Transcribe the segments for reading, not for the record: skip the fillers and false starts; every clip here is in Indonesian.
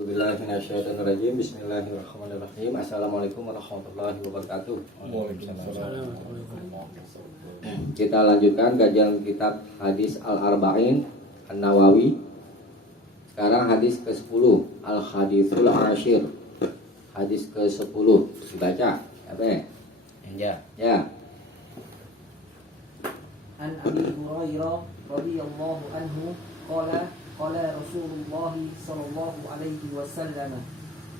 Bismillahirrahmanirrahim. Bismillahirrahmanirrahim. Assalamualaikum warahmatullahi wabarakatuh. Kita lanjutkan kajian kitab hadis Al-Arba'in An-Nawawi. Sekarang hadis ke-10, Al-Hadithul Ashir. Hadis ke-10 dibaca. Apa ya? Ya. An Abi Hurairah radhiyallahu anhu qala Rasulullah sallallahu alaihi wasallam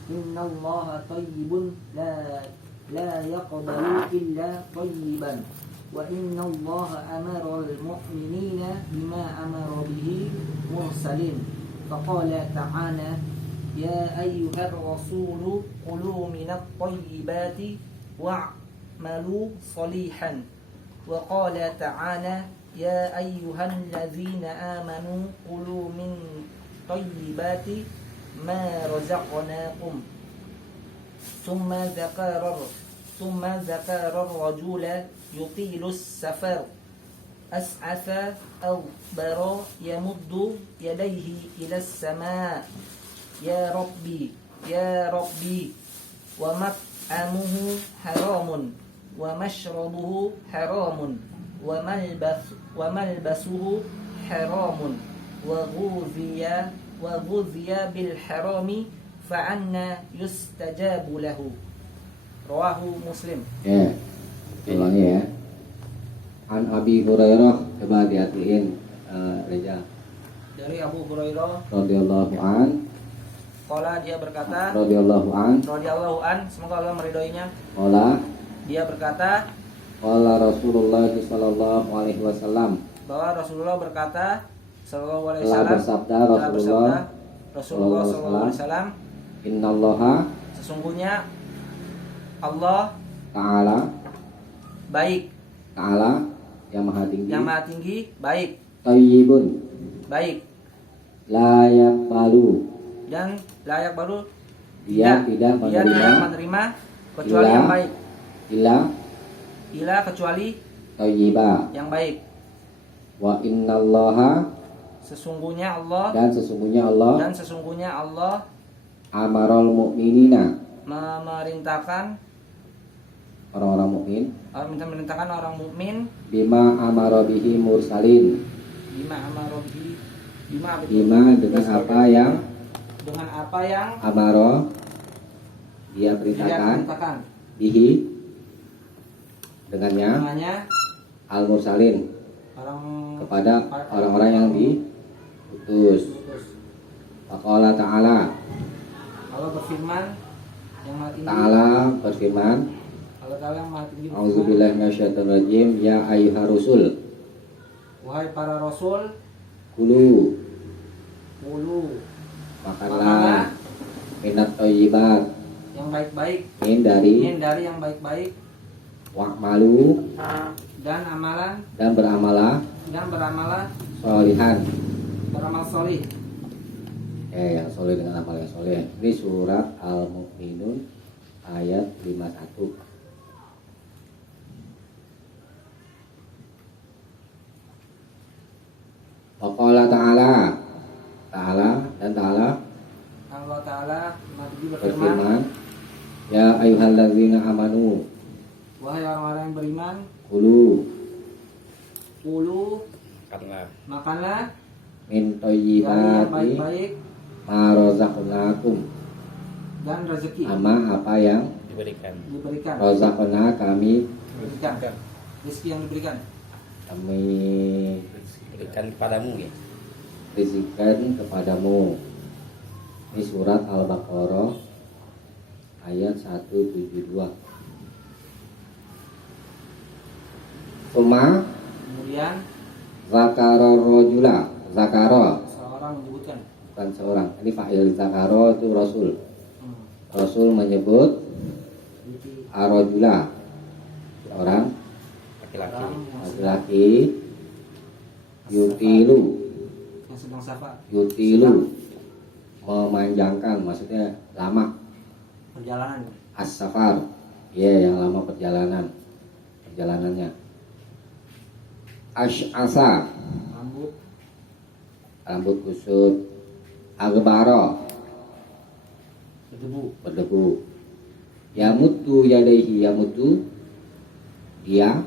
innallaha tayyibun la yaqbalu illa tayyiban wa innallaha amara al-mu'minina bima amara bihi mursalin faqala ta'ala ya ayyuhar rasulu qulu minat tayyibati wa'malu salihan wa qala ta'ala ya ayyuhan ladzina amanu kulu min thayyibati ma razaqnakum thumma zakara rajula yutilus safar as'afa aw bara yamuddu yadayhi ila as-samaa ya rabbi wa mat'amuhu haramun wa mashrabuhu haramun wa malbasuhu haramun wa ghudhiya bil harami fa anna yustajabu lahu. Rawahu Muslim. Ya. Ulangi ya. An Abi Hurairah, coba dihatiin Reza. Dari Abu Hurairah radhiyallahu an. Qala, dia berkata, radhiyallahu an, semoga Allah meridhoinya. Qala, dia berkata, qala Rasulullah sallallahu alaihi wasallam, bahwa Rasulullah berkata sallallahu alaihi telah wasallam, bersabda Rasulullah sallallahu alaihi wasallam, innallaha, sesungguhnya Allah ta'ala, baik, ta'ala yang maha tinggi, baik, thayyibun, baik, layak balu, dan layak baru, dia tidak menerima kecuali yang baik, ila kecuali thayyiba, yang baik. Wa innallaha, sesungguhnya Allah, dan sesungguhnya Allah amarul mu'minina, memerintahkan orang-orang mukmin, memerintahkan orang mukmin bima amara bihi mursalin, bima dengan apa yang amara dia perintahkan bihi dengannya al mursalin kepada orang-orang yang diutus. Faqala ta'ala, Allah berfirman yang maha tinggi, Allah Ta'ala yang maha tinggi, A'udzubillahi minasyaitonirrajim, ya ayyuhar rusul, wahai para rasul, kulu makanlah minat thayyibat, yang baik-baik, min dari yang baik-baik, wa'malu, dan beramalah sholihan, beramal solih. Yang soleh dengan amal yang soleh. Ini surat Al-Mu'minun ayat 51. Waqala ta'ala, Allah Ta'ala berfirman, ya ayyuhalladzina amanu, wahai orang-orang yang beriman, kulu makanlah min dari yang thayyibati baik-baik ma razaqnakum, dan rezeki apa yang diberikan, razaqna kami rezeki yang diberikan kepadamu ya, rizqan kepadamu. Ini surat Al-Baqarah ayat 172. Kemudian zakara rajula, seorang menyebutkan, bukan seorang, ini fa'il zakara itu Rasul menyebut arajula, orang laki-laki, yutilu, yang sedang safar, memanjangkan, maksudnya lama perjalanan, as-safar, yang lama perjalanannya. Ash'asa, rambut rambut kusut. Agbara, berdebu. Yamuddu yadaihi, yamuddu dia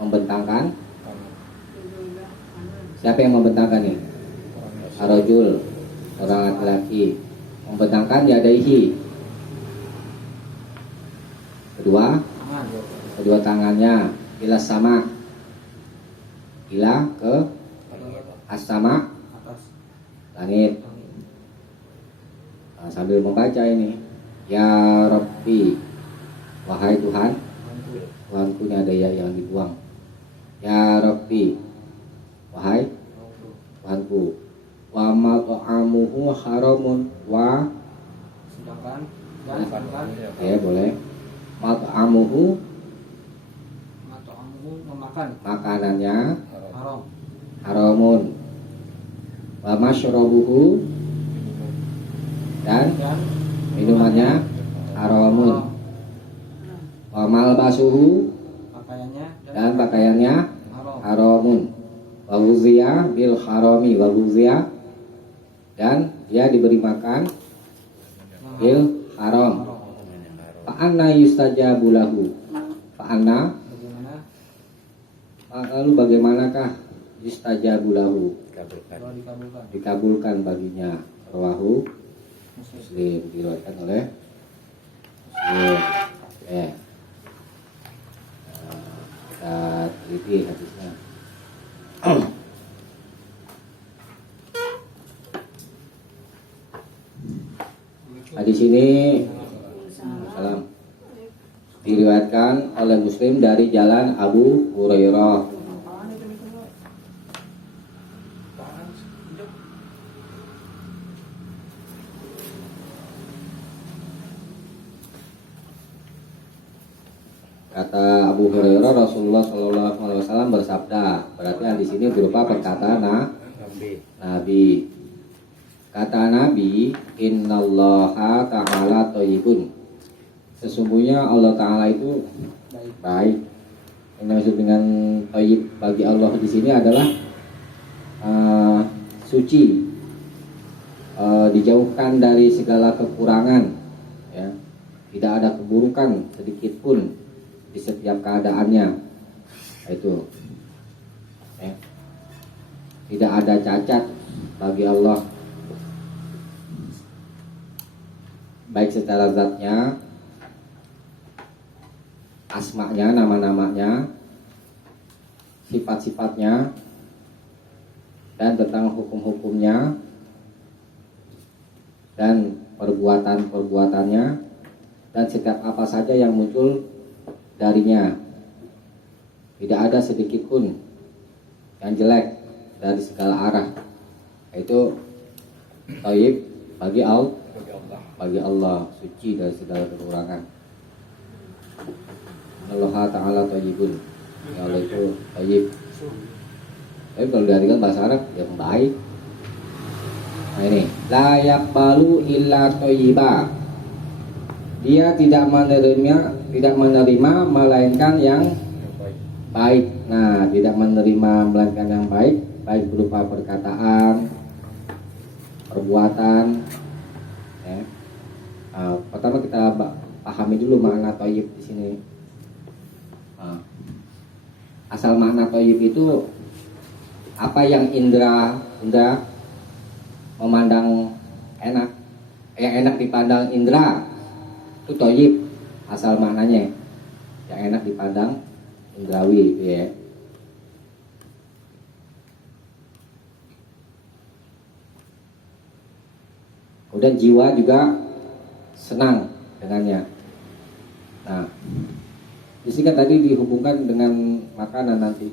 membentangkan. Siapa yang membentangkan nih? Arojul, orang laki-laki membentangkan yadaihi, kedua tangannya ila sama, ila ke as-sama, langit. Nah, sambil membaca ini, ya Rabbi, wahai Tuhan, Tuhanku, ini ada ya yang dibuang. Ya Rabbi, wahai Tuhanku, wa ma ta'amuhu haramun, wa sedangkan ya boleh, ma ta'amuhu memakan makanannya haram, haramun, wa masyrabuhu dan minumannya haramun, wa malbasuhu pakaiannya dan pakaiannya haram, haramun, wa ghuziya bil harami, wa ghuziya dan dia diberi makan bil haram. Fa anna yustajabu lahu, fa anna, bagaimana lalu bagaimanakah yustajabu lahu, kalau dikabulkan? dikabulkan baginya. Rawahu Muslim, diriwayatkan oleh Muslim. Kita teliti hadisnya. Hadis ini salam diriwayatkan oleh Muslim dari jalan Abu Hurairah. Kata Abu Hurairah, Rasulullah Shallallahu Alaihi Wasallam bersabda. Berarti di sini berupa perkataan Nabi. Kata Nabi, Innallaha ta'ala thayyibun. Sesungguhnya Allah Ta'ala itu baik. Yang maksud dengan thayyib bagi Allah di sini adalah suci, dijauhkan dari segala kekurangan, ya. Tidak ada keburukan sedikit pun di setiap keadaannya. Itu, ya. Tidak ada cacat bagi Allah, baik secara zatnya, asma'nya, nama-namanya, sifat-sifatnya, dan tentang hukum-hukumnya, dan perbuatan-perbuatannya, dan setiap apa saja yang muncul darinya. Tidak ada sedikit pun yang jelek dari segala arah. Itu thayyib bagi Allah, suci dari segala kekurangan. Allah Ta'ala thayyibun, ya Allah itu thayyib. Tapi kalau diartikan bahasa Arab yang baik. Nah ini, la yaqbalu illa thayyiba. Dia tidak menerima melainkan yang baik. Nah, tidak menerima melainkan yang baik, baik berupa perkataan, perbuatan. Ya. Pertama kita pahami dulu makna thayyib di sini. Asal makna thayyib itu apa yang indra memandang enak, yang enak dipandang indra, itu thayyib asal maknanya, yang enak dipandang indrawi, gitu ya. Kemudian jiwa juga senang dengannya. Nah, di sini kan tadi dihubungkan dengan makanan nanti.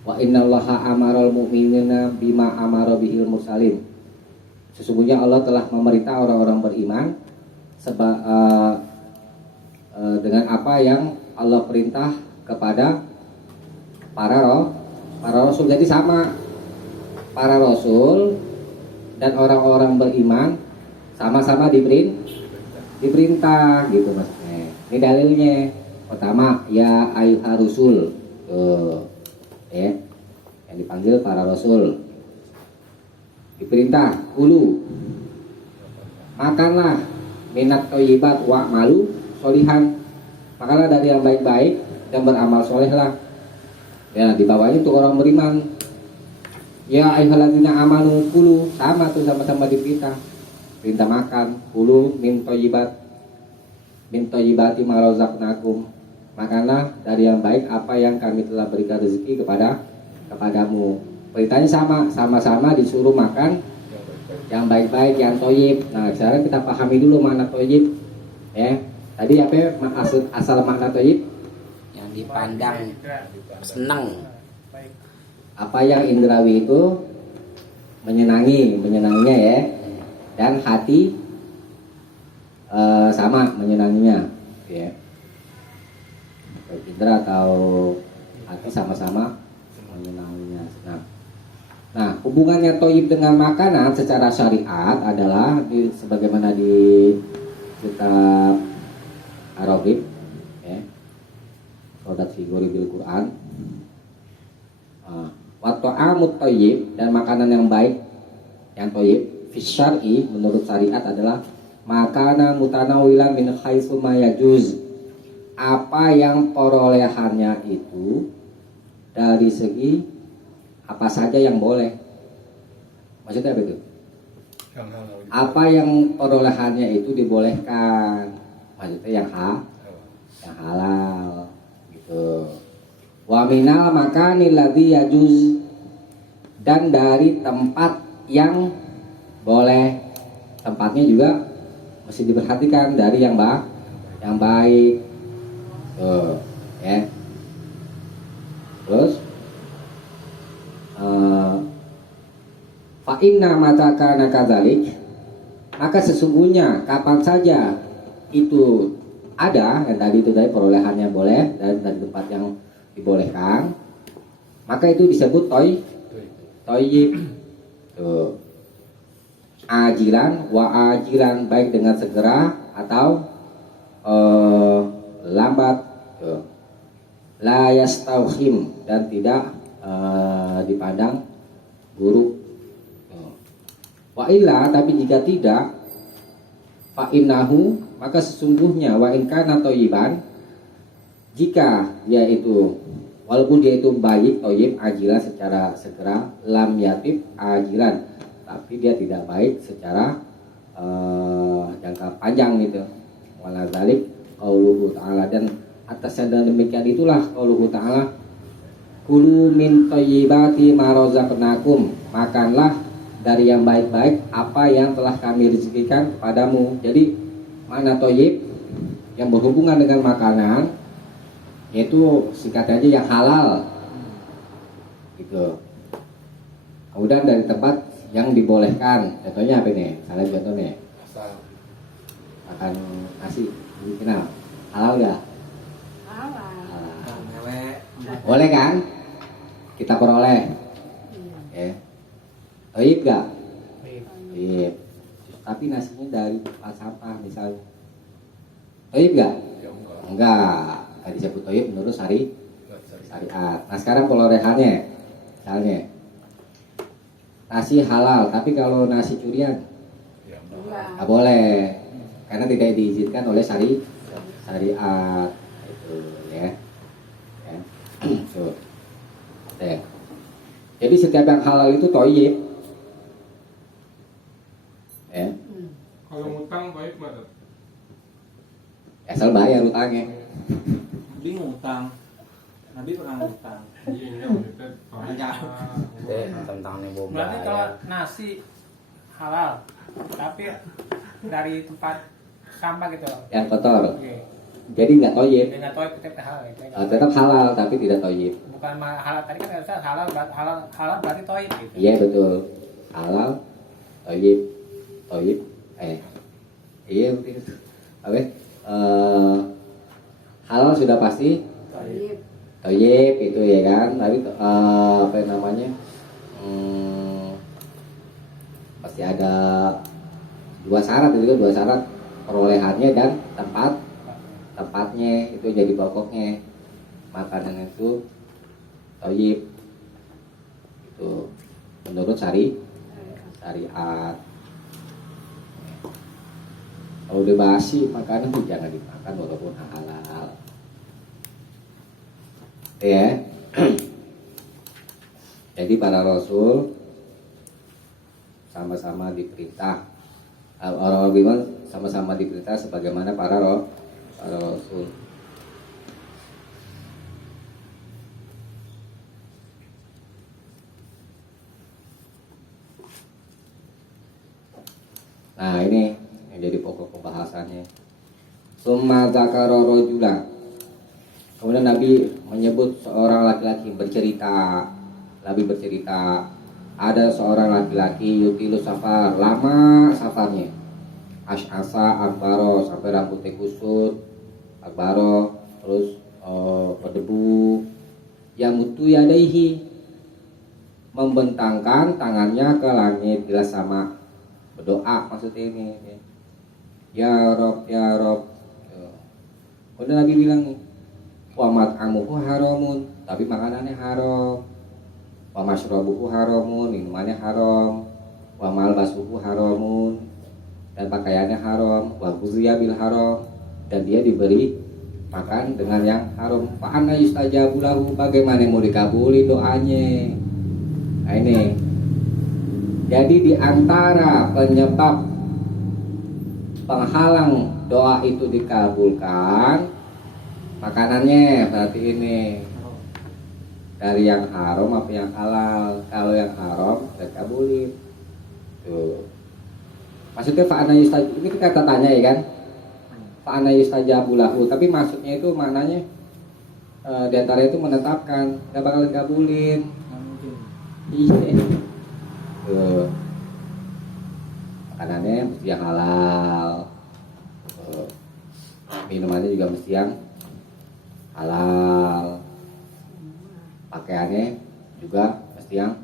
Wa innallaha amaral mu'minina bima amara bihil mursalin. Sesungguhnya Allah telah memerintah orang-orang beriman dengan apa yang Allah perintah kepada para rasul. Jadi sama, para rasul dan orang-orang beriman sama-sama diperintah gitu maksudnya. Ini dalilnya. Pertama, ya ayyuhar rusul. Tuh. Ya, yang dipanggil para rasul. diperintah kulu, makanlah, minat thayyibat wa malu solihan, makanlah dari yang baik-baik dan beramal solehlah. Ya, di bawahnya untuk orang beriman. Ya ayyuhalladzina amanu kulu, sama tuh, sama-sama diperintah. Perintah makan, kulu min thayyibati ma razaqnakum. Makanlah dari yang baik apa yang kami telah berikan rezeki kepadamu. Perintahnya sama-sama disuruh makan yang baik-baik, yang thayyib. Nah, sekarang kita pahami dulu makna thayyib. Ya. Tadi apa ya, asal makna thayyib? Yang dipandang senang. Apa yang indrawi itu menyenanginya ya, dan hati sama menyenanginya ya. Baik indra atau hati sama-sama menyenanginya. Nah, hubungannya thayyib dengan makanan secara syariat adalah sebagaimana di kitab Ar-Raghib ya, Rodat Figuri bil Quran. Wa ta'amut thayyib, dan makanan yang baik yang thayyib fi syar'i menurut syariat adalah makanan mutanawilan min haitsu ma yajuz, apa yang perolehannya itu dari segi apa saja yang boleh. Maksudnya apa itu? Apa yang perolehannya itu dibolehkan, maksudnya yang halal gitu. Wa minal makanil ladzi yajuz, dan dari tempat yang boleh, tempatnya juga mesti diperhatikan dari yang baik. Tuh, ya. Terus fa inna mata kana kadzalik, maka sesungguhnya kapan saja itu ada yang tadi itu dari perolehannya boleh dan dari tempat yang dibolehkan, maka itu disebut thayyib. Tuh. Ajilan wa ajilan, baik dengan segera atau lambat. Tuh. La yastauhim, dan tidak dipandang buruk. Tuh. Wa illa, tapi jika tidak, fa innahu, maka sesungguhnya wa in kana thayyiban, jika dia itu walaupun dia itu baik thayyib ajilan secara segera, lam yatib ajilan, tapi dia tidak baik secara jangka panjang gitu. Wala dzalik qauluhu ta'ala, dan atas dan demikian itulah qauluhu ta'ala kulu min thayyibati ma razaqnakum, makanlah dari yang baik-baik apa yang telah kami rezekikan kepadamu. Jadi mana thayyib yang berhubungan dengan makanan, yaitu singkat aja yang halal gitu. Kemudian dari tempat yang dibolehkan, contohnya apa nih? Salah contohnya makan nasi, ini kenal halal gak? Halal. Boleh kan? Kita peroleh ya. Thayyib gak? Thayyib. Tapi nasinya dari tempat sampah misalnya, thayyib gak? Enggak. Tadi disebut thayyib menurut syariat. Nah sekarang perolehannya, misalnya nasi halal, tapi kalau nasi curian nggak boleh, karena tidak diizinkan oleh syariat itu ya. So, ya. Jadi setiap yang halal itu thayyib ya. Kalau ngutang baik banget. Asal bayar utangnya. Nabi ngutang. Nabi pernah ngutang. Iya, Tentang nih boba. Berarti kalau nasi halal, tapi dari tempat sampah gitu. Yang kotor. Oke. Jadi nggak thayyib. Dengan toy tetap halal gitu. Tetap halal tapi tidak thayyib. Bukan halal, tadi kan harusnya halal berarti toy gitu. Iya betul. Halal, thayyib, iya betul. Apa? Halal sudah pasti thayyib itu ya kan. Tapi apa namanya? Pasti ada dua syarat itu, dua syarat perolehannya dan tempatnya itu jadi pokoknya. Makanan itu thayyib itu menurut syariat. syariat. Kalau udah basi makanan tuh jangan dimakan walaupun halal. Ya. Jadi para rasul sama-sama diperintah, orang-orang beriman sama-sama diperintah sebagaimana para rasul. Nah ini yang jadi pokok pembahasannya. Summa dzakara rajula. Kemudian Nabi menyebut seorang laki-laki bercerita. Nabi bercerita, ada seorang laki-laki yutilu safar, lama safarnya. Asy'asa akbaro, sampai rambutnya kusut, akbaro, terus berdebu. Yamutu yadaihi, membentangkan tangannya ke langit bila sama, berdoa maksudnya ini. Ya Rob, ya Rob. Kemudian Nabi bilang nih, wa mat'amuhu haramun, tapi makanannya haram. Wa masyrabuhu haramun, minumannya haram. Wa malbasuhu haramun, dan pakaiannya haram. Wa ghuziya bil haram, dan dia diberi makan dengan yang haram. Fa anna yustajabu lahu, bagaimana mau dikabuli doanya? Nah ini. Jadi di antara penyebab penghalang doa itu dikabulkan, makanannya berarti ini dari yang haram apa yang halal. Kalau yang haram dikabulin. Tuh. Maksudnya fa'ana yustajabu, ini kita tanya ya kan? Fa'ana yustajabu lahu, tapi maksudnya itu maknanya di antara itu menetapkan enggak bakal dikabulin. Iya. Tuh. Makanannya mesti yang halal. Minumannya juga mesti yang halal. Pakaiannya juga mesti yang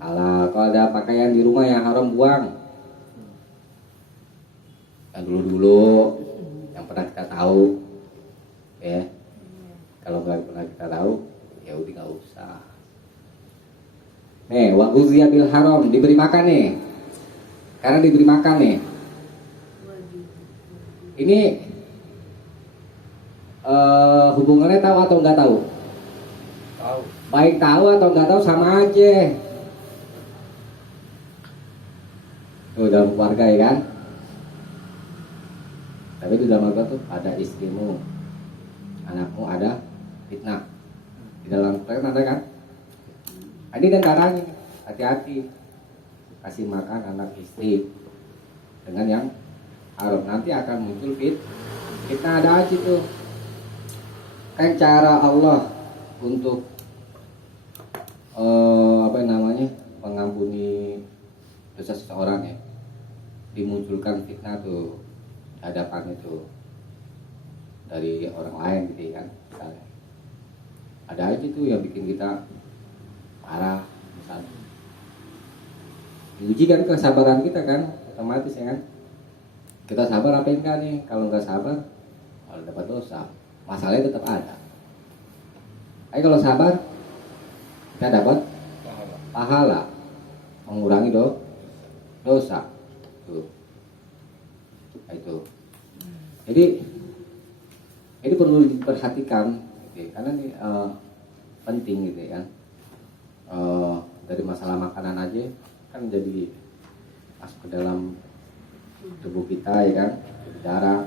halal. Kalau ada pakaian di rumah yang haram, buang. Yang dulu-dulu yang pernah kita tahu, ya. Kalau nggak pernah kita tahu, ya udah nggak usah. Nih, wa ghuziya bil haram, diberi makan nih. Karena diberi makan nih. Ini hubungannya tahu atau nggak tahu? Tahu. Baik tahu atau nggak tahu sama aja. Tuh dalam keluarga ya kan. Tapi di dalam keluarga tuh ada istrimu, anakmu ada fitnah. Di dalam keluarga ada kan? Ini dan caranya, hati-hati kasih makan anak istri dengan yang haram, nanti akan muncul fitnah. Ada aja tuh kan cara Allah untuk mengampuni dosa seseorang ya, dimunculkan fitnah tuh hadapan itu dari orang lain gitu kan. Misalnya ada aja tuh yang bikin kita parah, misalnya diuji kan kesabaran kita kan, otomatis ya kan. Kita sabar apa enggak nih? Kalau nggak sabar, kalau dapat dosa, masalahnya tetap ada. Tapi kalau sabar, kita dapat pahala, mengurangi dosa. Tuh, itu. Jadi ini perlu diperhatikan, gitu ya, karena ini penting gitu ya. Dari masalah makanan aja kan jadi masuk ke dalam tubuh kita ya kan, jadi darah.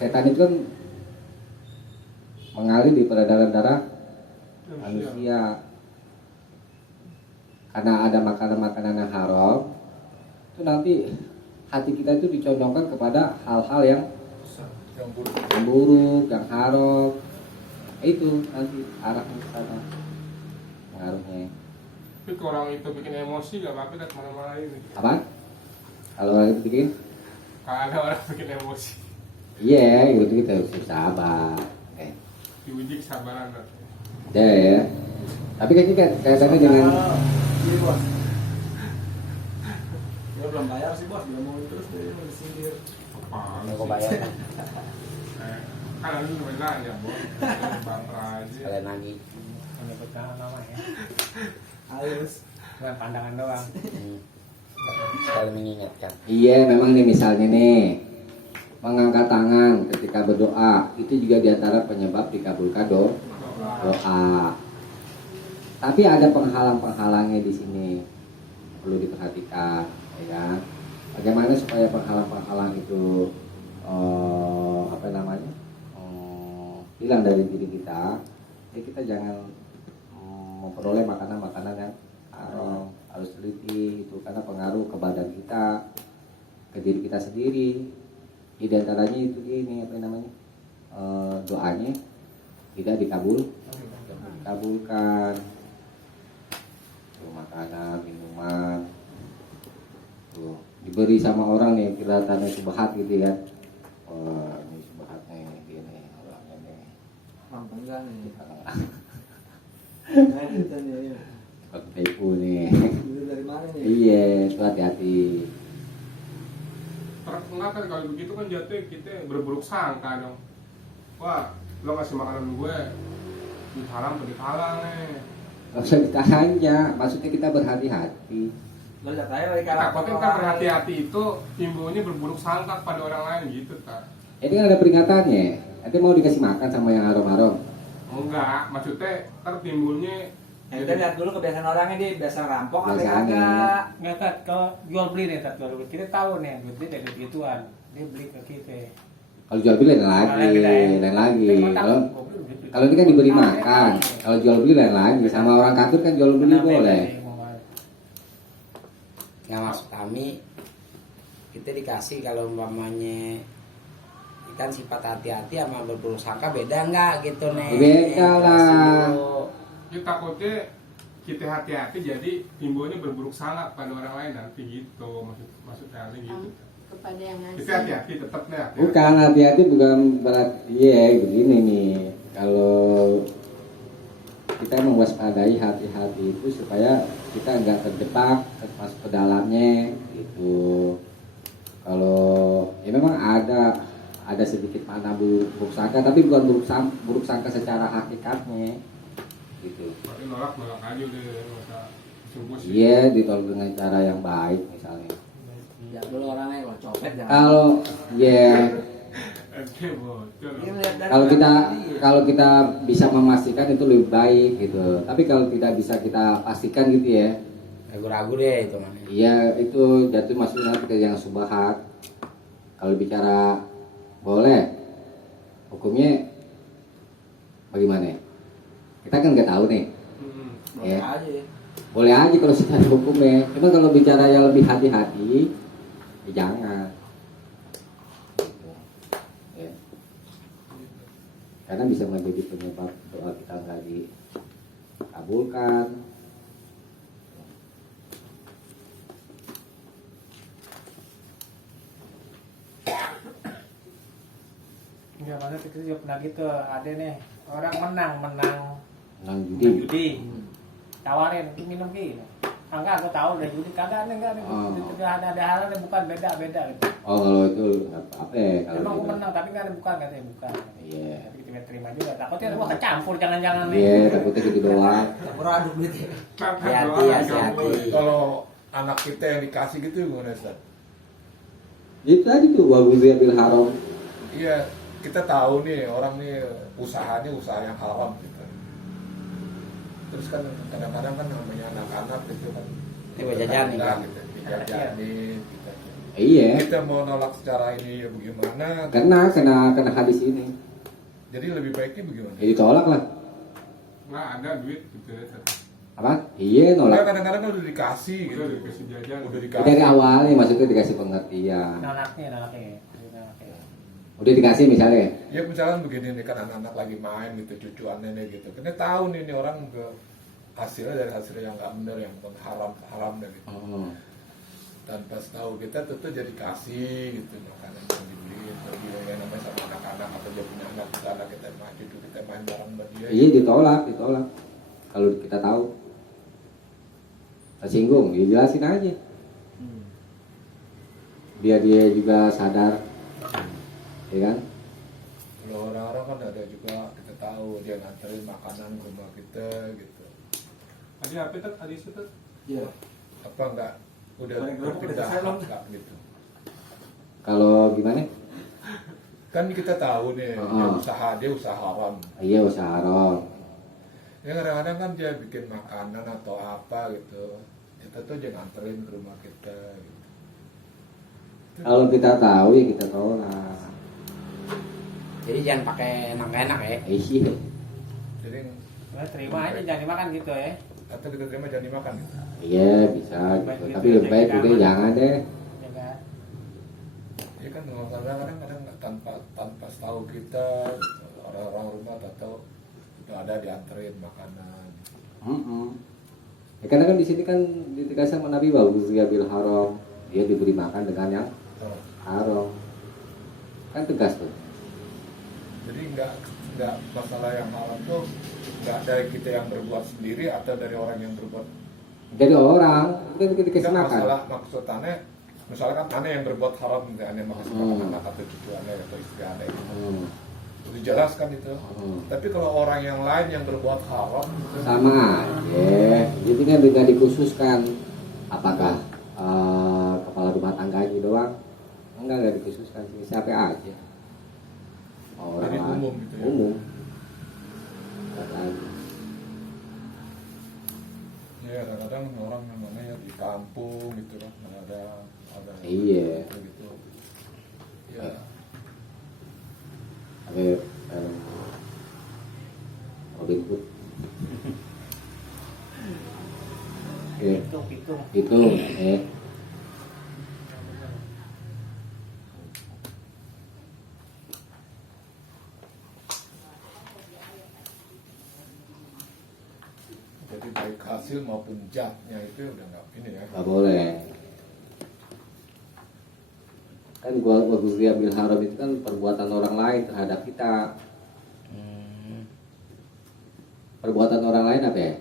Setan itu kan mengalir di peredaran darah manusia. Karena ada makanan-makanan yang haram, itu nanti hati kita itu dicondongkan kepada hal-hal yang buruk, yang haram. Itu nanti arahnya ke sana pengaruhnya. Tapi kalau orang itu bikin emosi gak apa-apa kan kemana-mana ini. Apa? Kalau orang itu bikin? Kalau ada orang bikin emosi, Iya, itu kita harus sabar. diuji kesabaran kan. Ya. Tapi kayaknya dengan Iya bos. Dia belum bayar sih bos, dia mau terus dia mau disindir. Apaan Mau sih? bayar Kan lu cuma nanya bos, bangkra aja. sekalian nagih. Menyebutkan namanya. Halus. Bukan pandangan doang. Sekali mengingatkan. Iya, memang nih misalnya nih mengangkat tangan ketika berdoa itu juga diantara penyebab dikabulkan doa. Tapi ada penghalang-penghalangnya di sini perlu diperhatikan, ya kan? Bagaimana supaya penghalang-penghalang itu hilang dari diri kita? Ya kita jangan memperoleh makanan-makanan yang haram, harus teliti itu karena pengaruh ke badan kita, ke diri kita sendiri. Di antaranya itu ini doanya tidak dikabulkan. Tuh, makanan, minuman, tuh diberi sama orang nih kelihatannya subhat gitu kan. Wah, ini subhatnya gini orangnya nih. Mampu enggak nih? Cepat tipu nih. Dulu dari mana nih? Iya, itu hati-hati. Enggak kan kalau begitu kan jatuh kita berburuk sangka dong. Wah, lo kasih makanan gue dihalang atau dihalang nih. Gak usah ditanya, maksudnya kita berhati-hati. Lo lihat aja dari karakter Takutnya kan berhati-hati itu timbulnya berburuk sangka pada orang lain gitu kan. Ini kan ada peringatannya. Nanti mau dikasih makan sama yang haram-haram. Enggak, maksudnya ntar timbulnya kita lihat dulu kebiasaan orangnya dia biasa rampok atau Biasanya. kagak. Nggak Tat, kalau jual beli nih Tat, jual beli kita tahu nih duit dia dari gituan, dia beli ke kita. Kalau jual beli lain lagi, lain lagi. Kalau ini kan diberi makan, kalau jual beli lain lagi. Sama orang kafir kan jual beli boleh. Nggak maksud kami kita dikasih kalau umpamanya kan sifat hati-hati sama berburuk sangka beda nggak gitu nih? Beda lah. ya takutnya kita hati-hati jadi timbulnya berburuk sangka pada orang lain nanti gitu maksudnya gitu. Kepada yang ngasih. Kita hati-hati tetap deh. Hati-hati. Bukan hati-hati, bukan berarti begini nih. Kalau kita mewaspadai hati-hati itu supaya kita nggak terjebak masuk ke dalamnya gitu. Kalau ya memang ada sedikit makna buruk sangka, tapi bukan buruk sangka secara hakikatnya gitu. Berarti nolak aja udah nggak usah pusing-pusing. Iya, ditolak dengan cara yang baik misalnya. Ya dulu orangnya kalau copet jangan. Kalau ya Oke, bocor. Dia melihat dari kalau kita karakter dia. kalau kita bisa memastikan itu lebih baik gitu. Tapi kalau tidak bisa kita pastikan gitu ya, Ragu-ragu deh itu mana. iya itu jatuh masuknya ke yang subhat. Kalau bicara boleh, hukumnya bagaimana? Kita kan nggak tahu nih. Boleh Ya. aja ya. Boleh aja kalau secara hukumnya. Cuma kalau bicara yang lebih hati-hati, ya jangan. Gitu. Ya. Karena bisa menjadi penyebab doa kita nggak dikabulkan. Enggak, masa kita juga pernah gitu, ada nih orang menang Menang menang judi. judi, tawarin itu minum gitu. Enggak, aku tahu dari judi kagak nih, enggak nih. Oh. Itu ada hal yang bukan beda gitu. Oh kalau itu nggak apa-apa ya, kalau Emang aku gitu. menang tapi nggak ada bukan katanya bukan. Iya. Tapi kita terima juga. Takutnya gua kecampur jangan-jangan nih. Iya, takutnya gitu doang. Campur aduk gitu ya. Hati-hati, hati-hati. Kalau anak kita yang dikasih gitu gimana Ustaz? Itu tadi tuh waguzia bil haram. Iya, kita tahu nih orang nih usahanya usaha yang haram gitu. Terus kan kadang-kadang kan namanya anak-anak gitu kan. Ini buat jajan nih, kan? Gitu, dijajanin gitu. Iya. Kita mau nolak secara ini ya bagaimana? Kena hadis ini. Jadi lebih baiknya bagaimana? Jadi tolak lah. Nggak ada duit gitu ya. Apa? Iya Nah, nolak. kadang-kadang kan udah dikasih gitu. Udah dikasih jajan. Udah Dari dikasih. awalnya maksudnya dikasih pengertian. Anaknya. Udah dikasih misalnya. Ya misalkan begini nih kan anak-anak lagi main gitu, cucuannya nih gitu. Kita tahu nih ini orang ke hasilnya dari hasil yang nggak benar, yang haram deh gitu. Oh. Dan pas tahu kita tentu jadi kasih gitu makanan yang dibeli bagi yang namanya sama anak-anak atau dia punya anak kita main cucu kita main bareng sama dia. Iya ditolak. Kalau kita tahu. Tersinggung, ya jelasin aja. Biar dia juga sadar. Ya kan? Kalau orang-orang kan ada juga kita tahu dia nganterin makanan ke rumah kita gitu. Tadi apa tuh? Tadi itu tuh. Iya. Apa enggak udah Paling berapa berpindah saya belum. enggak gitu. Kalau gimana? Kan kita tahu nih Oh. dia usaha haram. Iya usaha haram. Ya kadang-kadang kan dia bikin makanan atau apa gitu. Kita tuh jangan anterin ke rumah kita gitu. Kalau kita tahu ya kita tolak. Jadi jangan pakai enak-enak ya. Iya. Jadi Nah, terima aja jangan dimakan gitu ya. atau kita terima jangan dimakan gitu. Iya bisa gitu. Tapi lebih baik udah jangan deh. Jaga. Ya kan kadang-kadang nggak tanpa tahu kita gitu. Orang-orang rumah tahu udah ada dianterin makanan. Ya, karena kan di sini kan dikasih sama Nabi bagus ya bil haram. Dia diberi makan dengan yang Oh. haram. Kan tegas tuh. Jadi nggak masalah yang haram tuh nggak dari kita yang berbuat sendiri atau dari orang yang berbuat. Jadi orang kan kita dikasih Nggak makan. masalah maksudnya misalkan aneh yang berbuat haram aneh makasih makan anak atau cucu aneh atau istri aneh gitu. Itu jelas kan itu. Tapi kalau orang yang lain yang berbuat haram gitu, Sama aja. Jadi kan tidak dikhususkan apakah kepala rumah tangganya doang. Enggak dikhususkan sih siapa aja. Orang Jadi lain. umum gitu ya? Umum. Nggak lagi. ya kadang-kadang orang namanya ya di kampung gitu kan ada Iya. gitu. Ya Ada Robin Hood. Oke, Pitung. itu jadi baik hasil maupun jatnya itu udah nggak ini ya. nggak boleh. Kan gua dia bil haram itu kan perbuatan orang lain terhadap kita. Perbuatan orang lain apa ya?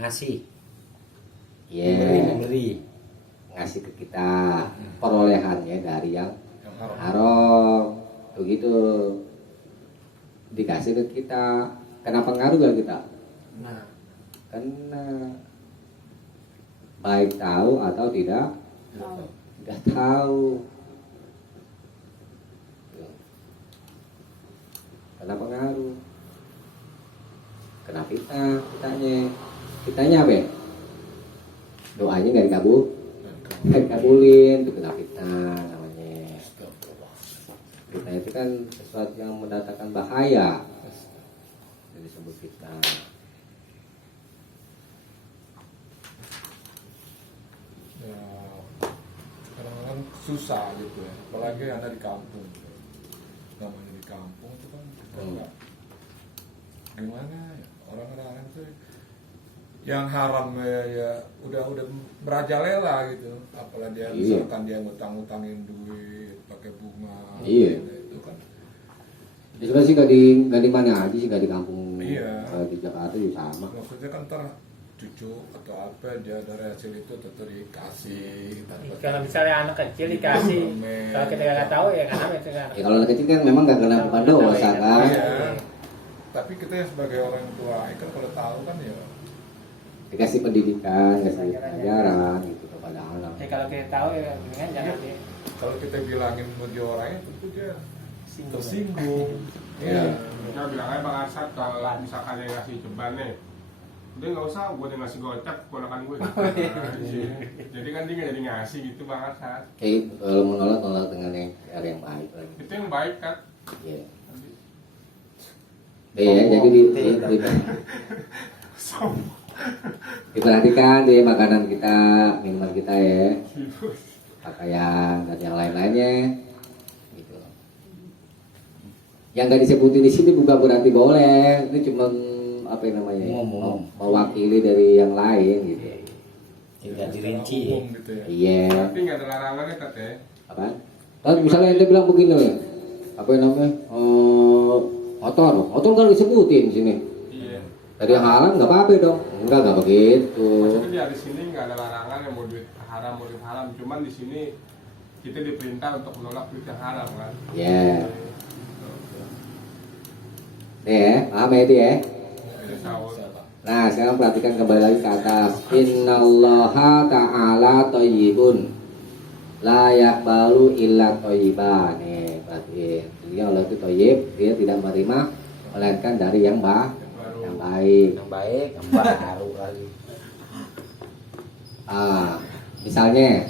Ngasih. Iya. Memberi. Ngasih ke kita perolehannya dari yang Yang haram. haram. Begitu dikasih ke kita. Kenapa ngaruh gak kita? Nah, Karena baik tahu atau tidak tidak tahu. Karena pengaruh. Kena fitnah kitanya apa ya? Doanya nggak dikabulin, itu kena fitnah namanya. Fitnah itu kan sesuatu yang mendatangkan bahaya. Jadi disebut fitnah. Ya, kadang-kadang susah gitu ya apalagi ada di kampung gitu. Namanya di kampung itu kan kita nggak gimana ya orang-orang itu yang haram ya udah merajalela gitu apalagi dia Iya. misalkan dia ngutang-ngutangin duit pakai bunga Iya. itu kan Ya sebenarnya sih nggak di mana aja sih, nggak di kampung. Iya. Di Jakarta juga sama. maksudnya kan ntar cucu atau apa dia dari hasil itu tetap dikasih tanpa- Kalau misalnya anak kecil dikasih, kalau kita nggak tahu ya kan itu kan. Ya kalau anak kecil kan memang nggak kena bukan dosa kan. Iya. Tapi kita yang sebagai orang tua kan kalau tahu kan ya Dikasih pendidikan, dikasih pelajaran gitu kepada anak. Ya kalau kita tahu ya mendingan jangan di kalau kita bilangin muji orangnya tentu dia singgung. tersinggung. Iya. Kita bilang aja Bang Arsad kalau misalkan dia ngasih ceban nih, udah nggak usah gue udah ngasih gocap keponakan gue. Jadi kan dia nggak jadi ngasih gitu Bang Arsad. Kalau mau nolak dengan yang cara yang baik lagi. Itu yang baik kan. Iya. Iya, jadi diperhatikan di makanan kita, minuman kita ya, pakaian dan yang lain-lainnya, gitu. Yang nggak disebutin di sini bukan berarti boleh, ini cuma apa yang namanya, Ngomong. mewakili dari yang lain, gitu. Tidak Secara dirinci. umum gitu ya. Iya. Tapi nggak ada larangannya katanya. Apa? Tapi misalnya ente bilang begini, apa yang namanya, motor nggak disebutin di sini. Iya. Tadi yang halal nggak apa-apa dong. Nggak begitu. Maksudnya di sini nggak ada larangan yang mau duit haram mau duit haram. Cuman di sini kita diperintah untuk menolak duit yang haram kan. Ya. Nih ya, paham ya itu ya? Jadi sahur. Nah, sekarang perhatikan kembali lagi ke atas. Innallaha ta'ala thayyibun la yaqbalu illa thayyiban. Nih, perhatiin. Jadi Allah itu thayyib, dia tidak menerima melainkan dari yang baik. Yang baik, yang baru lagi. Misalnya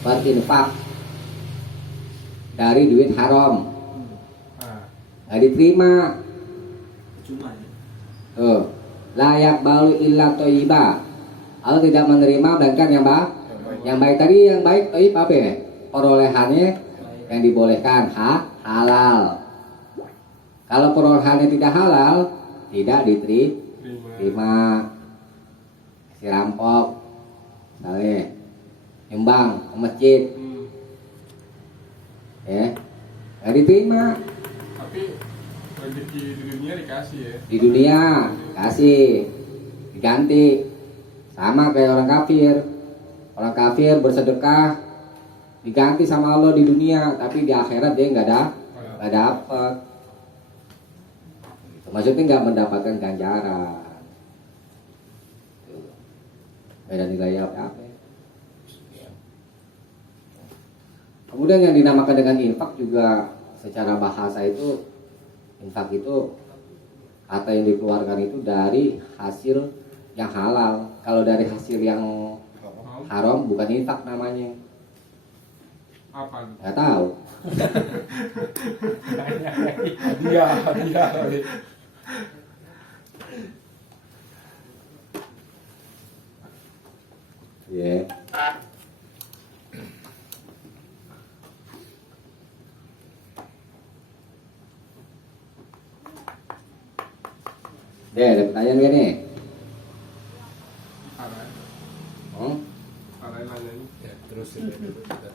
berinfak dari duit haram nggak diterima. Cuma ya. Tuh, layak balu illa toyiba. Allah tidak menerima melainkan yang baik. Yang baik tadi, yang baik toyib apa ya? Perolehannya yang dibolehkan halal. Kalau perolehannya tidak halal, tidak diterima. Si rampok, misalnya nyumbang ke masjid, ya, nggak diterima. Tapi rezeki di dunia dikasih ya. Di dunia kasih, diganti, sama kayak orang kafir. Orang kafir bersedekah diganti sama Allah di dunia, tapi di akhirat dia nggak dapat. Maksudnya nggak mendapatkan ganjaran. Beda nilai apa? Kemudian yang dinamakan dengan infak juga secara bahasa itu, infak itu kata yang dikeluarkan itu dari hasil yang halal. Kalau dari hasil yang haram bukan infak namanya. Apa? Nggak tahu. Hadiah. Ya. Ada pertanyaan gak nih? Ada yang nanya ini. Ya, terus ini dulu kita.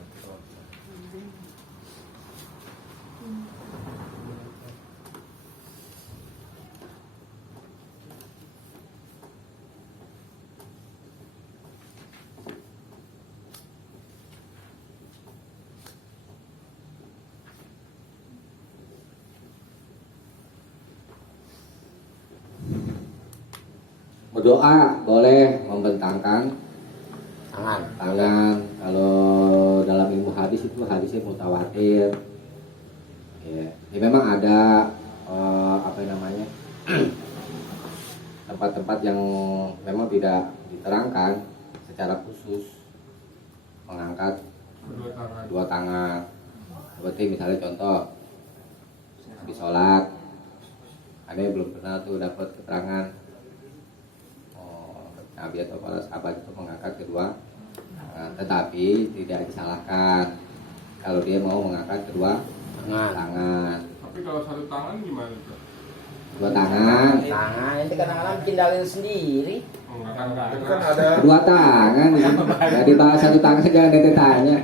Berdoa boleh membentangkan Tangan. Kalau dalam ilmu hadis itu hadisnya mutawatir. Ya memang ada apa namanya tempat-tempat yang memang tidak diterangkan secara khusus mengangkat dua tangan. Seperti misalnya contoh di sholat, ada yang belum pernah tuh dapat keterangan Nabi atau para sahabat itu mengangkat kedua tangan, tetapi tidak disalahkan kalau dia mau mengangkat kedua tangan. Tapi kalau satu tangan gimana tuh? Dua tangan. Tangan itu kadang-kadang bikin dalil sendiri. Itu kan ada Kedua tangan. Jadi bahas satu tangan jangan ditanya.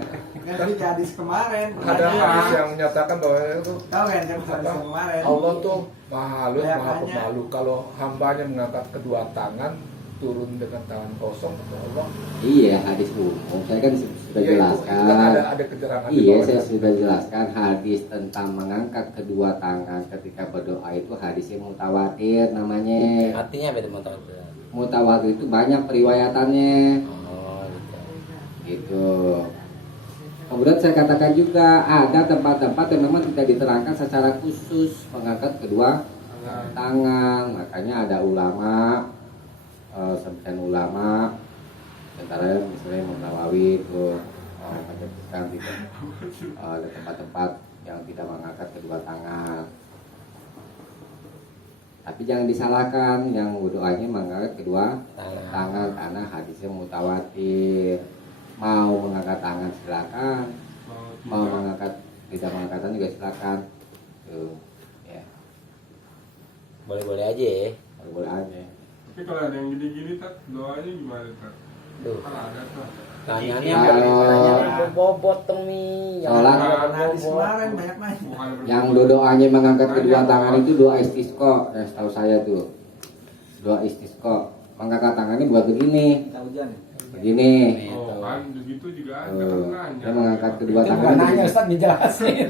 Kan tadi hadis kemarin. hadis yang menyatakan bahwa itu Tahu kan hadis kemarin. Allah tuh maha halus, maha Kelihatannya. pemalu. Kalau hambanya mengangkat kedua tangan, turun dengan tangan kosong ke Allah. Iya hadis umum. Saya kan sudah Iya, itu jelaskan. kan ada keterangan di Iya bawah. saya sudah jelaskan hadis tentang mengangkat kedua tangan ketika berdoa itu hadisnya mutawatir namanya. Artinya apa itu motor? Mutawatir itu banyak periwayatannya. Oh, gitu. Gitu. Kemudian saya katakan juga ada tempat-tempat yang memang tidak diterangkan secara khusus mengangkat kedua tangan. Makanya ada ulama, sebagian ulama, antara misalnya Imam Nawawi itu menyebutkan tidak ada tempat-tempat yang tidak mengangkat kedua tangan. Tapi jangan disalahkan yang berdoanya mengangkat kedua tangan karena hadisnya mutawatir. Mau mengangkat tangan silakan, mau mengangkat tidak mengangkat tangan juga silakan. Tuh, ya. Boleh-boleh aja ya. Boleh aja. Tapi kalau ada yang gini-gini tak doanya gimana tak? Tuh. Kan ada tuh. Tanyanya Kalau bobot dong nih. sholat, Hadis kemarin banyak nanya. Bukan yang doanya mengangkat kedua tangan itu doa istisqa. Ya, setahu saya tuh doa istisqa. Mengangkat tangannya buat begini, Kita hujan. begini. Oh kan begitu juga ada kan Tuh, nanya. dia mengangkat kedua Itu tangan. bukan nanya Ustaz dijelasin.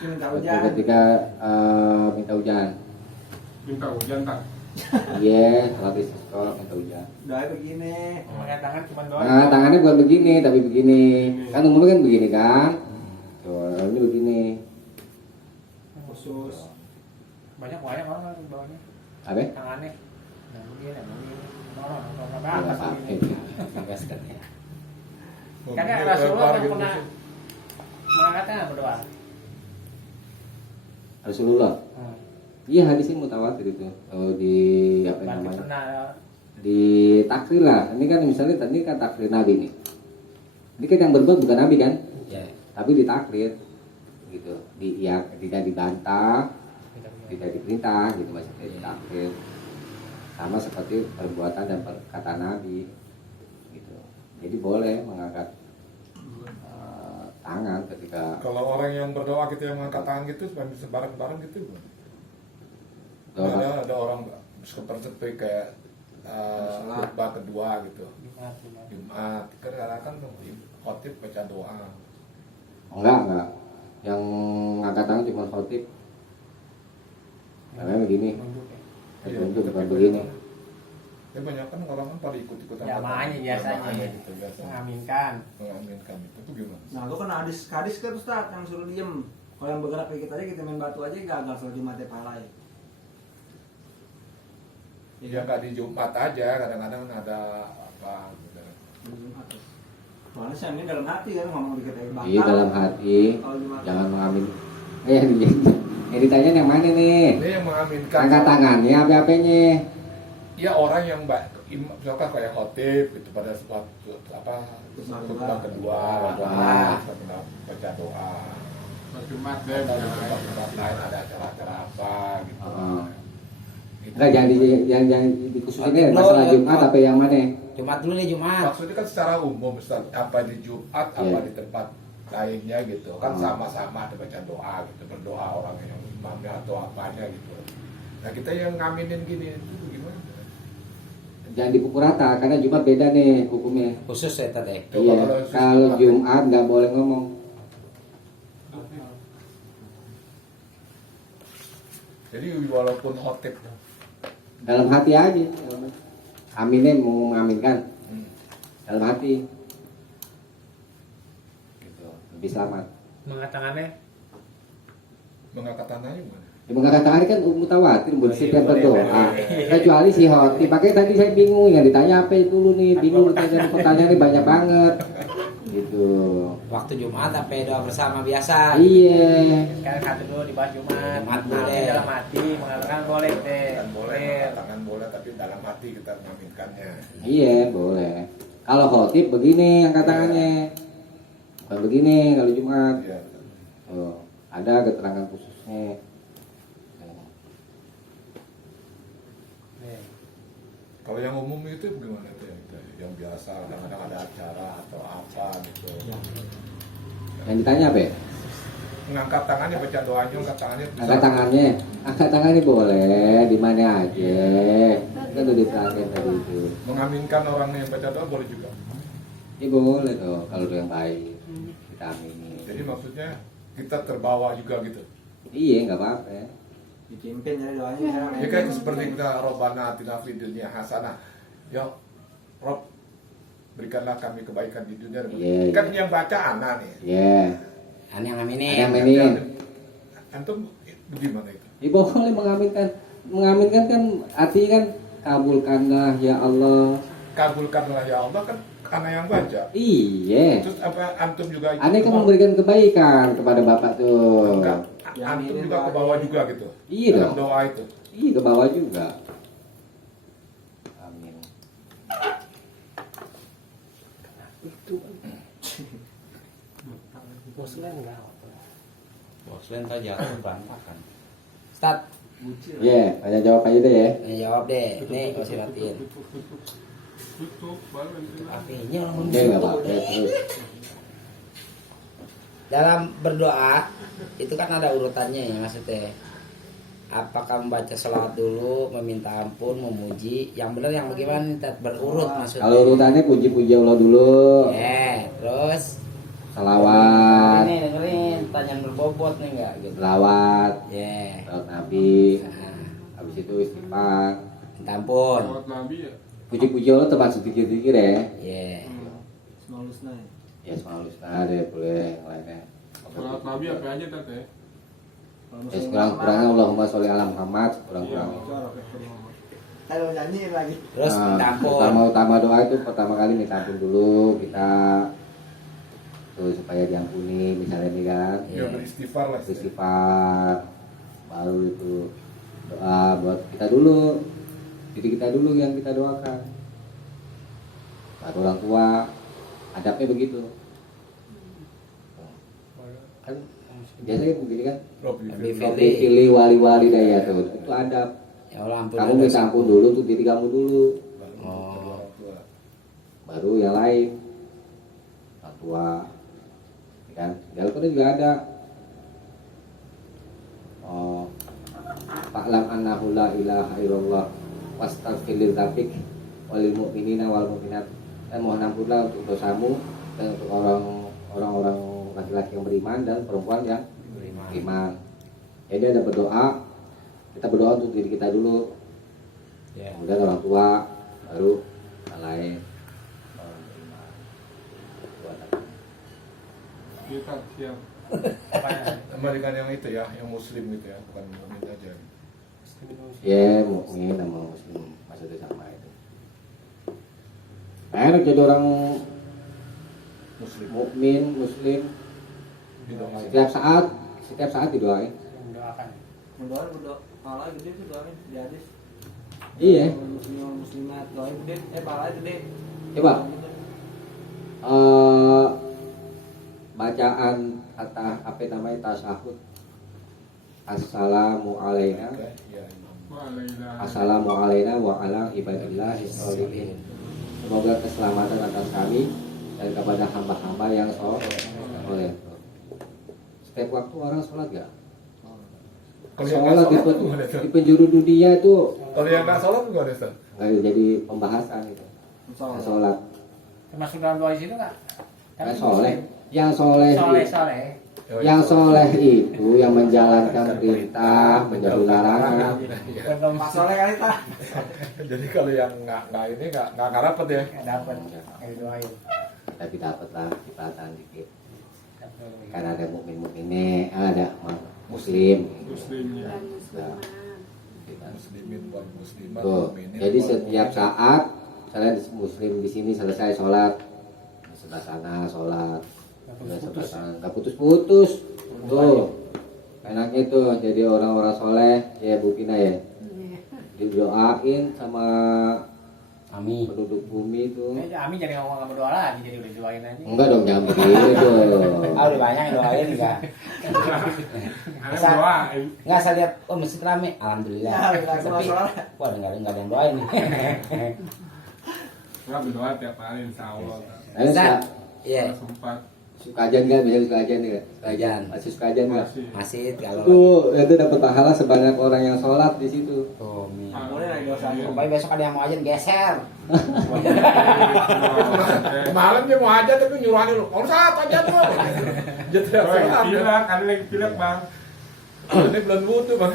Minta hujan. Ketika minta hujan. Minta hujan tak? Iya, sholat istisqa minta hujan. Doa begini. Mengangkat tangan cuma doa. Nah, tangannya bukan begini, tapi begini. Kan umumnya kan begini kan? Tuh, ini begini. Khusus. Banyak orang bawahnya. Apa? Tangannya. Nah, begini. Orang nggak Ya, atas apa? begini. Tegaskan ya. Kakak Mobilnya Rasulullah lebar kan gitu. pernah mengangkat tangan berdoa. Rasulullah. Iya, hadisnya mutawatir itu. Oh, di apa Berarti namanya? pernah Di takrir lah. Ini kan misalnya tadi kan takrir Nabi nih. Ini kan yang berbuat bukan Nabi kan? Ya. Tapi ditakrir gitu. Ya, tidak dibantah, tidak diperintah gitu maksudnya ditakrir. Sama seperti perbuatan dan perkataan Nabi gitu. Jadi boleh mengangkat tangan ketika Kalau orang yang berdoa gitu yang mengangkat tangan gitu bisa bareng-bareng gitu. doa. Ada orang seperti kayak khutbah kedua gitu. Jumat kan khotib baca doa. Enggak. Yang angkat tangan cuma khotib. Namanya begini. Iya, Itu bukan begini. Ya banyak kan orang kan pada ikut-ikutan. Jamaahnya biasanya. Jamaahnya gitu biasa. mengaminkan. Mengaminkan itu gimana? Nah, lu kan hadis kan Ustaz yang suruh diem. Kalau yang bergerak kayak kita aja, kita main batu aja gagal sholat Jumatnya pahalanya. Ya nggak di Jumat aja, kadang-kadang ada apa gitu. Soalnya saya ini dalam hati kan ngomong dikit aja batal. Iya, dalam hati. Kalau Jumat. Jangan mengamin. Yang ditanya yang mana nih? Ini yang mengaminkan. Angkat tangannya apa-apanya? Ya orang yang misalkan kayak khotib gitu pada suatu khutbah kedua, baca doa. Jumat deh. Ada tempat lain ada acara-acara apa gitu. Gitu. Enggak, yang dikhususkan masalah Jumat apa yang mana? Jumat dulu nih Jumat. Maksudnya kan secara umum Ustaz, apa di Jumat, apa Iya. di tempat lainnya gitu. Kan sama-sama ada baca doa gitu, berdoa orang yang imamnya atau apanya gitu. Nah kita yang ngaminin gini itu gimana? Jangan dipukul rata karena Jumat beda nih hukumnya. Khusus ya tadi. Iya, kalau Jumat nggak boleh ngomong. Jadi walaupun khotib Dalam hati aja. Aminnya mau mengaminkan. Dalam hati. Gitu, lebih selamat. Mengangkat tangannya. mengangkat tanahnya gimana? Ya, mengangkat tangan kan mutawatir buat setiap boleh, berdoa. boleh. Kecuali si Hoti. Makanya tadi saya bingung yang ditanya apa itu dulu nih. Bingung pertanyaan ini banyak banget. Gitu. Waktu Jumat apa doa bersama biasa. Iya. Sekarang satu dulu dibahas Jumat. Jumat Tapi boleh. dalam hati mengatakan boleh teh. Kan boleh, mengangkat tangan boleh, tapi dalam hati kita mengaminkannya. Iya, boleh. Kalau khotib begini angkat tangannya. Bukan begini kalau Jumat. Iya. Oh, ada keterangan khususnya. Kalau yang umum itu gimana itu yang biasa kadang-kadang ada acara atau apa gitu. Yang ditanya apa ya? Mengangkat tangannya baca doanya, angkat tangannya. Angkat tangannya boleh di mana aja. Kan udah diterangin tadi itu. Mengaminkan orang yang baca doa boleh juga. Ya boleh dong kalau yang baik kita amini. Jadi maksudnya kita terbawa juga gitu. Iya, nggak apa-apa. Ya. Dipimpin jadi doanya. Ya kan seperti kita Robbana atina fid dunya hasanah. Ya Rob berikanlah kami kebaikan di dunia. Iya. Kan yang baca anak nih. Iya. An yang aminin. Ada yang aminin. Antum gimana itu? Ya boleh mengaminkan. Mengaminkan kan artinya kan kabulkanlah ya Allah. Kabulkanlah ya Allah kan anak yang baca. Iya. Terus apa antum juga Aneh kan memberikan kebaikan kepada bapak tuh. Enggak. Ya, Antum aminin juga ke doanya. bawah juga gitu. Iya Dalam dong. doa itu. Iya ke bawah juga. Amin. Muslim enggak. Bos lain tau jatuh berantakan. Start. Iya, tanya jawab aja deh ya. Jawab deh. Nih kasih matiin. Tutup baru nanti. Apinya orang Oke, nggak apa-apa. Terus. Dalam berdoa itu kan ada urutannya ya maksudnya. Apakah membaca selawat dulu, meminta ampun, memuji, yang benar yang bagaimana nih, Tat? Berurut maksudnya. Kalau urutannya puji-puji Allah dulu. Terus Salawat, ini dengerin pertanyaan berbobot nih enggak gitu. selawat, Ya. salawat Nabi. Nah, Habis itu istighfar. minta ampun. Lewat Nabi ya. Puji-puji Allah termasuk dikir-dikir ya. Iya. Semalusna ya. Ya soal ustaz deh boleh yang lainnya. Lewat Nabi apa aja tante? Ya kurang-kurangnya Allahumma sholli ala Muhammad kurang-kurang. Kalau nyanyi lagi. Terus minta ampun. Utama doa itu pertama kali minta ampun dulu kita tuh supaya diampuni misalnya nih kan. Ya beristighfar lah. Istighfar baru itu doa buat kita dulu, diri kita dulu yang kita doakan. Baru orang tua adabnya begitu kan biasanya begini kan. Lebih Rabbi fili wali daya tuh itu adab. Ya Allah ampun. Kamu minta ampun dulu tuh diri kamu dulu, Oh. baru yang lain orang tua kan. Di Al-Quran juga ada fa'lam annahu la ilaha illallah wastaghfir li dzambik walil mu'minina wal mu'minat. Dan mohon ampunlah untuk dosamu dan untuk orang-orang laki-laki yang beriman dan perempuan yang beriman. Jadi ada berdoa, kita berdoa untuk diri kita dulu, Ya. kemudian orang tua, baru yang lain. Orang beriman. Kita siap. Kembalikan yang itu ya, yang muslim gitu ya, bukan mukmin aja. Ya, mukmin sama muslim maksudnya sama itu. Enak jadi orang Muslim. mukmin, muslim Didoain. setiap saat didoain. Mendoakan. Berdoa pahala gede tuh doain di hadis. Iya. Muslimat doain gede, pahala gede. Coba. Bacaan kata apa namanya tasahud. Assalamu alaina. Ya, Imam. Waalaikumsalam. Assalamu alaina wa ala ibadillah sholihin. Semoga keselamatan atas kami dan kepada hamba-hamba yang soleh. Setiap waktu orang sholat gak? Kalau yang nggak Sholat sholat tuh gimana, Ustaz? di penjuru dunia itu Kalau yang nggak sholat tuh gimana, Ustaz? nggak jadi pembahasan itu. Yang sholat, Termasuk dalam doa di situ nggak? yang soleh, yang soleh, Soleh. yang soleh itu yang menjalankan perintah, menjauhi larangan. Pak Soleh kali Pak. Jadi kalau yang nggak ini nggak dapet ya. Nggak dapat. Nggak doain. Tapi dapatlah kifatan dikit. Karena ada mukmin-mukminnya, ada muslim. Muslimnya. Muslimin buat muslimat. Tuh, mukminin jadi buat setiap mukmin. saat misalnya muslim di sini selesai sholat, di sebelah sana sholat, di sebelah sana nggak putus-putus. Tuh, enaknya tuh jadi orang-orang soleh ya Bu Pina ya. Didoain sama Ami. penduduk bumi itu. Ami jadi ngomong nggak berdoa lagi, jadi udah doain aja. Enggak dong, jangan begitu. Ah udah banyak yang doain enggak? Ada doain. Enggak saya lihat oh masjid rame. Alhamdulillah. Ya, udah Tapi sholat. wah enggak ada yang doain nih. Nggak berdoa tiap hari insya Allah. Kalian Ustaz, iya. Kalau sempat. suka ajan nggak? Biasanya suka ajan nggak? Ajan. Masih suka ajan nggak? Masih. Masih kalau Itu dapat pahala sebanyak orang yang sholat di situ. tuh mi. Boleh lagi dosa. Pokoknya besok ada yang mau ajan geser. Kemarin dia mau aja tapi nyuruhannya lu. Kalau saat aja tuh. Jadi Pilek, ada lagi pilek bang. ini belum butuh bang.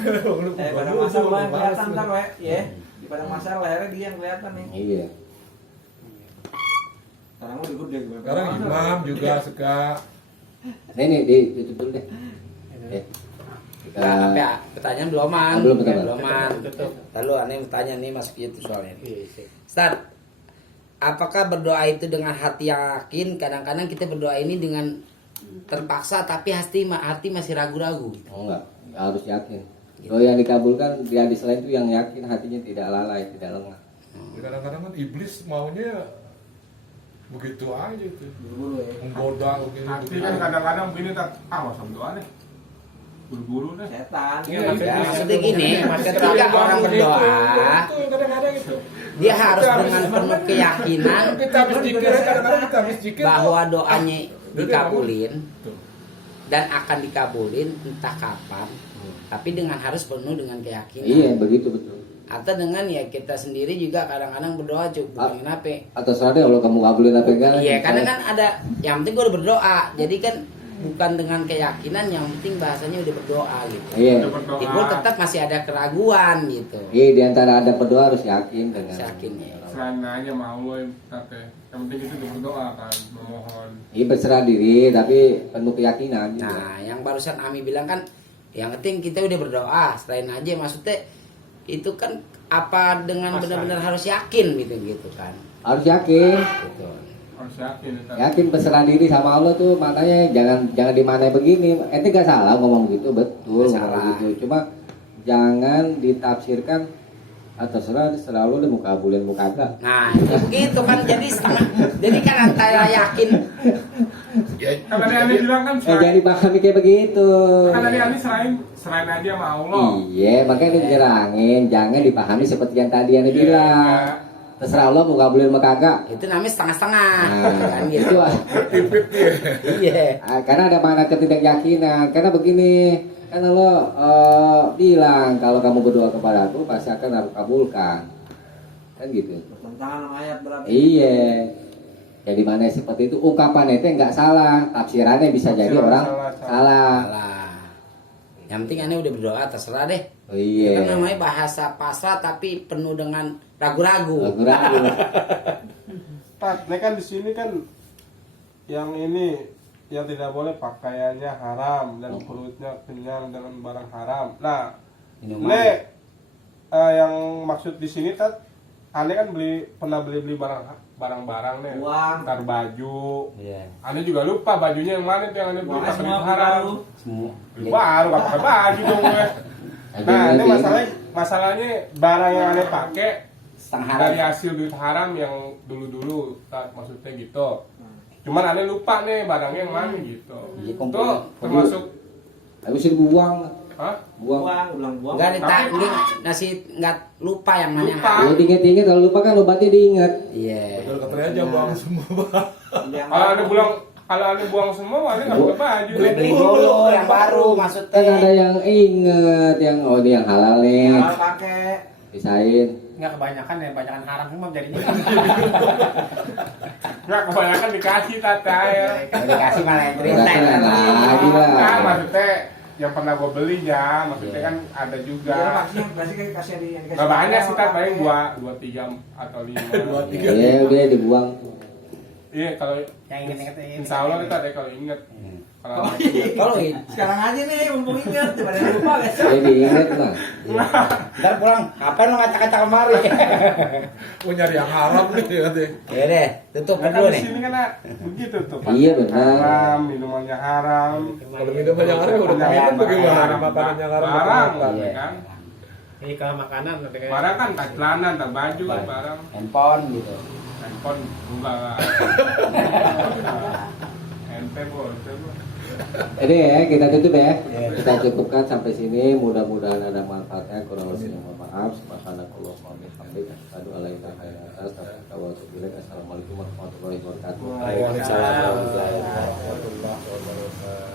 Pada masa lo yang kelihatan ntar we, ya. Di pada masa lehernya dia yang kelihatan nih. Iya. Sekarang udah gede gue. Sekarang imam juga suka. Ini ditutup dulu deh. Oke. Kita Nah, apa ya? Pertanyaan belum man. Oh, belum, betul, Belum man. Lalu aneh tanya nih masuk itu soalnya. Ustaz, apakah berdoa itu dengan hati yakin? Kadang-kadang kita berdoa ini dengan terpaksa tapi hati masih ragu-ragu. oh enggak, harus yakin. Doa yang dikabulkan di hadis lain itu yang yakin hatinya tidak lalai, tidak lengah. Kadang-kadang kan iblis maunya begitu aja tuh. Buru-buru ya. Menggoda begini. Hati kan kadang-kadang begini tak, masa berdoa nih. Buru-buru nih. Setan. Iya, Ya, maksudnya gini, ketika orang berdoa, Kadang-kadang itu. dia harus dengan penuh keyakinan Kita habis zikir, kadang-kadang kita habis zikir. bahwa doanya dikabulin Tuh. dan akan dikabulin entah kapan, tapi dengan harus penuh dengan keyakinan. Iya, begitu betul. Atau dengan ya kita sendiri juga kadang-kadang berdoa cukup pengen apa? Atau saatnya Allah kamu kabulin apa enggak? Iya, karena kan ada yang penting gue udah berdoa. Jadi kan bukan dengan keyakinan, yang penting bahasanya udah berdoa gitu. Iya. Udah berdoa. Timbul tetap masih ada keraguan gitu. Iya, di antara ada berdoa harus yakin dengan. Yakin ya. Selain aja mau lo yang penting itu udah berdoa kan, memohon. Iya, berserah diri tapi penuh keyakinan juga. Nah, yang barusan Ami bilang kan, yang penting kita udah berdoa, selain aja maksudnya itu kan apa dengan benar-benar harus yakin gitu kan. Harus yakin. Gitu. Harus yakin itu. Yakin berserah diri sama Allah tuh maknanya jangan dimanai begini. Ente gak salah ngomong gitu, betul Gak ngomong salah. gitu. Cuma jangan ditafsirkan terserah lu udah mau kabulin mau kagak. Nah, itu begitu kan, jadi setengah, jadi kan antara yakin. Kan tadi Ani bilang kan Jangan dipahami kayak begitu. kan tadi Ani serain aja sama Allah. Iya, makanya dijerangin. Jangan dipahami seperti yang tadi Anda bilang. Terserah Allah mau kabulin mau kagak. Itu namanya setengah-setengah. Nah, Kan gitu. Iya. Karena ada makna ketidakyakinan. Karena begini, kan Allah bilang kalau kamu berdoa kepada aku pasti akan aku kabulkan. Kan gitu. Bertentangan sama ayat berarti. Iya. Jadi mana seperti itu ungkapan itu nggak salah, tafsirannya bisa jadi Tafsiran orang salah. Salah. Yang penting aneh udah berdoa, terserah deh. Oh, Itu iya. kan namanya bahasa pasrah tapi penuh dengan ragu-ragu. Ragu-ragu. Pak, ini kan di sini kan yang ini yang tidak boleh pakaiannya haram dan perutnya kenyang dengan barang haram. Nah, Minuman. yang maksud di sini kan Ane kan pernah beli barang-barang nih. Uang. Ntar baju. Iya. Ane juga lupa bajunya yang mana tuh yang Ane beli Uang pas semua beli haram. baru. Semua. Beli baru gak pakai baju dong gue. Nah, ini masalahnya barang yang Ane pakai Setengah haram. dari hasil duit haram yang dulu-dulu, maksudnya gitu. Cuman Ane lupa nih barangnya yang mana gitu. Iya, Itu kumpul. termasuk, Habis itu buang. hah? Buang. Ulang buang. Enggak ngasih enggak lupa yang mana yang Lupa. haram. Ya diinget-inget kalau lupa kan obatnya diinget. Iya. Betul katanya aja buang semua bang. Kalau Ane buang semua, Ane nggak pakai baju. Beli dulu yang baru Kan maksudnya. ada yang inget, yang oh ini yang halal nih. Kalau pakai Pisahin. Nggak kebanyakan ya, kebanyakan haram semua jadinya. Nggak, kebanyakan dikasih tata ya. Kalau dikasih malah yang cerita. Berarti lain lagi lah. Nah, maksudnya yang pernah gue beli ya, maksudnya kan ada juga. ya maksudnya berarti kan kasih di yang Nggak banyak sih, Tat, paling 2, 3 atau 5. 2, 3. Iya udah dibuang. Iya, kalau Yang inget-inget ini. insya Allah kita deh kalau inget. Kalau Oh, Ane inget. Kalau sekarang aja nih mumpung ingat daripada lupa guys. Saya diinget mah. ntar pulang, kapan lo ngacak-ngacak kemari? Mau nyari yang haram nih katanya. Ya deh, tutup Kan dulu di nih. sini kan begitu tuh. Iya, benar. Haram, minumannya haram. Kalau minuman yang haram udah tahu kan bagaimana makanan yang haram Barang, apa. ya kan? Ini kalau makanan nanti kayak Barang kan tas celana, tas baju, barang. Handphone gitu. Handphone enggak lah. Handphone. Ini ya kita tutup ya. Kita cukupkan sampai sini. Mudah-mudahan ada manfaatnya. Kurang lebihnya mohon maaf. Subhanallah wa bihamdihi. Asyhadu an la ilaha illa anta astaghfiruka wa atubu ilaik. Assalamualaikum warahmatullahi wabarakatuh. Waalaikumsalam. Warahmatullahi wabarakatuh.